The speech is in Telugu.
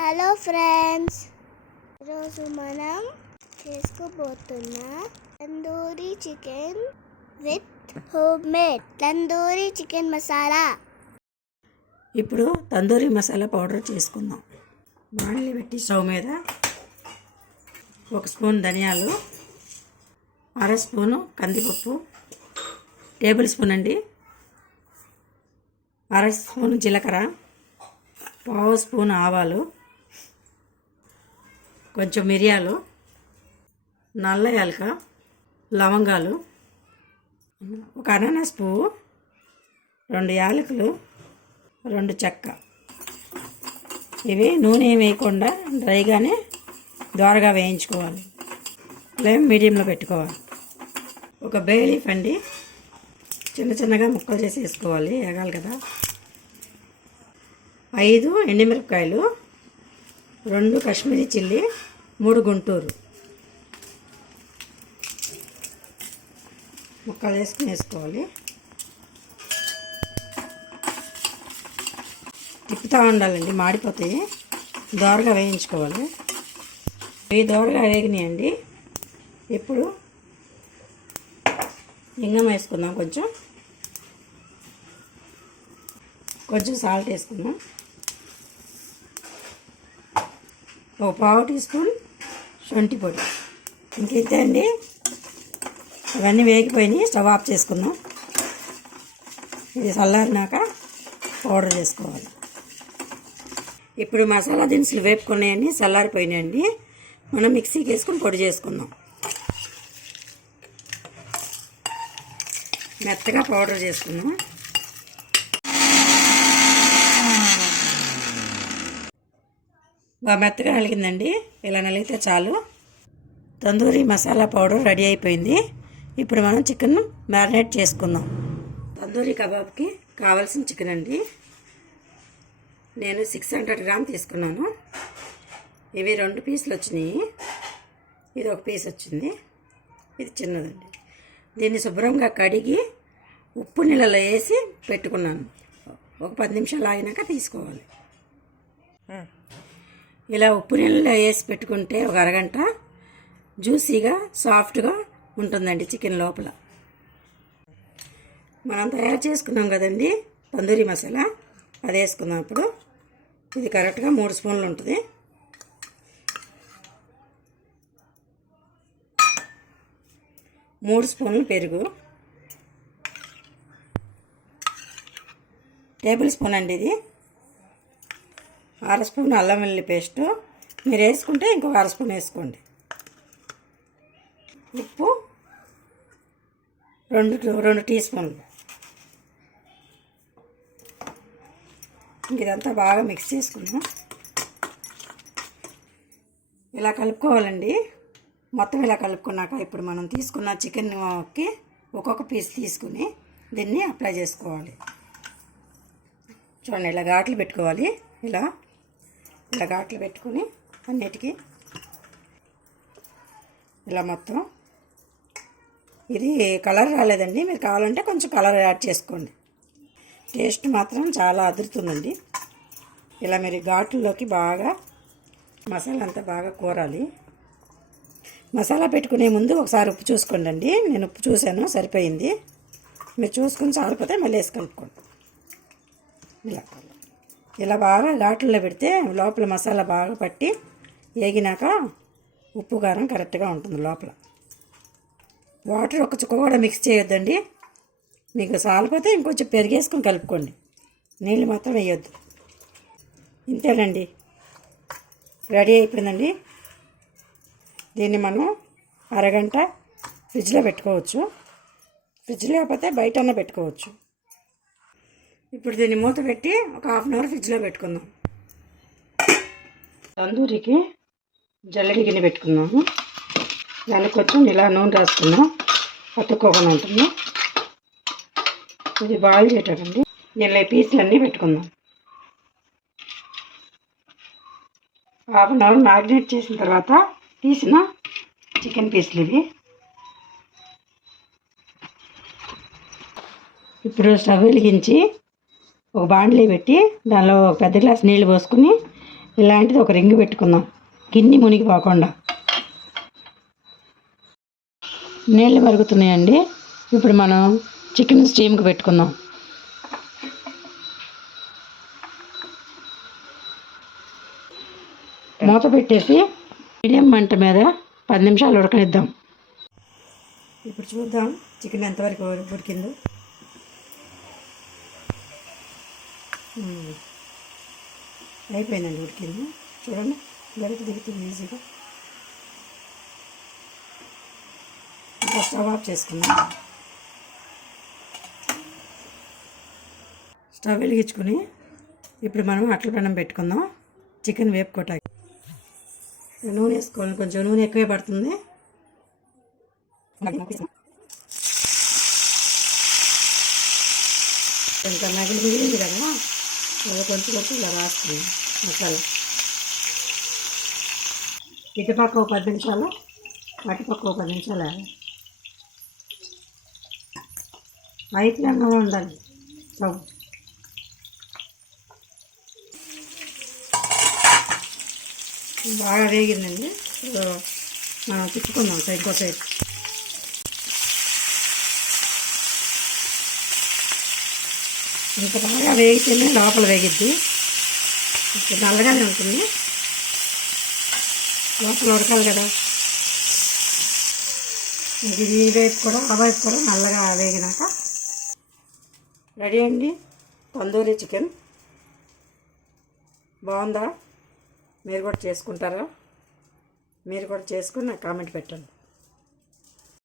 హలో ఫ్రెండ్స్, ఈరోజు మనం చేసుకోబోతున్న tandoori chicken with homemade tandoori chicken masala. ఇప్పుడు తందూరి మసాలా పౌడర్ చేసుకుందాం. బాణలి పెట్టి స్టవ్ మీద 1 స్పూన్ ధనియాలు, 1/2 స్పూను కందిపప్పు, టేబుల్ స్పూన్ అండి 1/2 స్పూన్ జీలకర్ర, 1/2 స్పూన్ ఆవాలు, కొంచెం మిరియాలు, నల్ల యాలక, లవంగాలు, 1 అనానాస్ పువ్వు, 2 యాలకులు, 2 చెక్క. ఇవి నూనె వేయకుండా డ్రైగానే దోరగా వేయించుకోవాలి. ఫ్లేమ్ మీడియంలో పెట్టుకోవాలి. 1 బే లీఫ్ అండి, చిన్న చిన్నగా ముక్కలు చేసి వేసుకోవాలి, వేగాలి కదా. 5 ఎండుమిరపకాయలు, 2 కాశ్మీరీ చిల్లీ, 3 గుంటూరు ముక్కలు వేసుకుని వేసుకోవాలి. తిప్పుతూ ఉండాలండి, మాడిపోతాయి. దోరగా వేయించుకోవాలి. ఇవి దోరగా వేగినాయండి. ఇప్పుడు ఇంగం వేసుకుందాం. కొంచెం సాల్ట్ వేసుకుందాం. 1/4 టీ స్పూన్ శొంఠి పొడి. ఇంకెంతే అండి. ఇవన్నీ వేగిపోయినాయి. స్టవ్ ఆఫ్ చేసుకుందాం. ఇది చల్లారినాక పౌడర్ చేసుకోవాలి. ఇప్పుడు మసాలా దినుసులు వేపుకున్నాయని చల్లారిపోయినాయండి. మనం మిక్సీకి వేసుకుని పొడి చేసుకుందాం. మెత్తగా పౌడర్ చేసుకుందాం. బాగా మెత్తగా నలిగిందండి. ఇలా నలిగితే చాలు. తందూరి మసాలా పౌడర్ రెడీ అయిపోయింది. ఇప్పుడు మనం చికెన్ మ్యారినేట్ చేసుకుందాం. తందూరి కబాబ్కి కావాల్సిన చికెన్ అండి. నేను 600 గ్రామ్ తీసుకున్నాను. ఇవి 2 పీసులు వచ్చినాయి. ఇది 1 పీస్ వచ్చింది. ఇది చిన్నదండి. దీన్ని శుభ్రంగా కడిగి ఉప్పు నీళ్ళలో వేసి పెట్టుకున్నాను. ఒక 10 నిమిషాలు ఆగినాక తీసుకోవాలి. ఇలా ఉప్పు నీళ్ళలో వేసి పెట్టుకుంటే ఒక అరగంట జ్యూసీగా సాఫ్ట్గా ఉంటుందండి చికెన్ లోపల. మనం తయారు చేసుకున్నాం కదండి తందూరి మసాలా, అది వేసుకుందాం. ఇప్పుడు ఇది కరెక్ట్గా 3 స్పూన్లు ఉంటుంది. మూడు స్పూన్లు పెరుగు, టేబుల్ స్పూన్ అండి ఇది. 1/2 స్పూన్ అల్లం వెల్లుల్లి పేస్టు. మీరు వేసుకుంటే ఇంకొక 1/2 స్పూన్ వేసుకోండి. ఉప్పు 2 టీ స్పూన్లు. ఇదంతా బాగా మిక్స్ చేసుకుందాం. ఇలా కలుపుకోవాలండి. మొత్తం ఇలా కలుపుకున్నాక ఇప్పుడు మనం తీసుకున్న చికెన్కి ఒక్కొక్క పీస్ తీసుకుని దీన్ని అప్లై చేసుకోవాలి. చూడండి, ఇలా ఘాట్లు పెట్టుకోవాలి. ఇలా ఘాట్లు పెట్టుకుని అన్నిటికీ ఇలా మొత్తం. ఇది కలర్ రాలేదండి, మీరు కావాలంటే కొంచెం కలర్ యాడ్ చేసుకోండి. టేస్ట్ మాత్రం చాలా అదురుతుందండి. ఇలా మీరు ఘాట్లలోకి బాగా మసాలా అంతా బాగా కూరాలి. మసాలా పెట్టుకునే ముందు ఒకసారి ఉప్పు చూసుకోండి అండి. నేను ఉప్పు చూశాను, సరిపోయింది. మీరు చూసుకుని చాలిపోతే మళ్ళీ వేసి కలుపుకోండి. ఇలా బాగా ఘాట్లలో పెడితే లోపల మసాలా బాగా పట్టి వేగినాక ఉప్పు కారం కరెక్ట్గా ఉంటుంది లోపల. వాటర్ ఒక చుక్క కూడా మిక్స్ చేయొద్దండి. మీకు సాలిపోతే ఇంకొంచెం పెరిగేసుకొని కలుపుకోండి. నీళ్ళు మాత్రం వేయొద్దు. ఇంతేనండి, రెడీ అయిపోయిందండి. దీన్ని మనం అరగంట ఫ్రిడ్జ్లో పెట్టుకోవచ్చు. ఫ్రిడ్జ్ లేకపోతే బయటనే పెట్టుకోవచ్చు. ఇప్పుడు దీన్ని మూత పెట్టి ఒక 1/2 అవర్ ఫ్రిడ్జ్లో పెట్టుకుందాం. తందూరికి జల్లెడి గిన్నె పెట్టుకున్నాము. దానికి కొంచెం ఇలా నూనె రాసుకున్నాం, అతుక్కోకుండా ఉంటుంది. ఇది బాయిల్ చేయటండి. దీనిలో పీసులన్నీ పెట్టుకుందాం. 1/2 అవర్ మ్యారినేట్ చేసిన తర్వాత తీసిన చికెన్ పీసులు ఇవి. ఇప్పుడు స్టవ్ వెలిగించి ఒక బాండ్లీ పెట్టి దానిలో ఒక పెద్ద గ్లాస్ నీళ్ళు పోసుకుని ఇలాంటిది ఒక రింగు పెట్టుకుందాం, గిన్నె మునిగిపోకుండా. నీళ్ళు మరుగుతున్నాయండి. ఇప్పుడు మనం చికెన్ స్టీమ్కి పెట్టుకుందాం. మూత పెట్టేసి మీడియం మంట మీద 10 నిమిషాలు ఉడకనిద్దాం. ఇప్పుడు చూద్దాం చికెన్ ఎంతవరకు ఉడికిందో. అయిపోయిందండి, ఉడికింది. చూడండి, గరిట దిగుతుంది ఈజీగా. ఇంకా స్టవ్ ఆఫ్ చేసుకుందాం. స్టవ్ వెలిగించుకొని ఇప్పుడు మనం అట్ల పెనం పెట్టుకుందాం. చికెన్ వేపుకోటానికి నూనె వేసుకోవాలి. కొంచెం నూనె ఎక్కువే పడుతుంది. ఇంకా మిగిలింది కదా, కొంచెం కొంచెం ఇలా రాస్తుంది మసాలా. ఇటుపక్క ఒక 10 నిమిషాలు, అటుపక్క ఒక 10 నిమిషాలు. వైట్లంగా ఉండాలి స్టవ్. బాగా వేగిందండి. మనం తిప్పుకుందాం ఇంకోసేపు. ఇంత బాగా వేగితేనే లోపల వేగిద్ది. నల్లగానే ఉంటుంది, లోపల ఉడకాలి కదా. ఇది ఈ వైపు కూడా ఆ వైపు కూడా నల్లగా వేగినాక రెడీ అండి తందూరి చికెన్. బాగుందా? మీరు కూడా చేసుకుంటారా? మీరు కూడా చేసుకుని నాకు కామెంట్ పెట్టండి.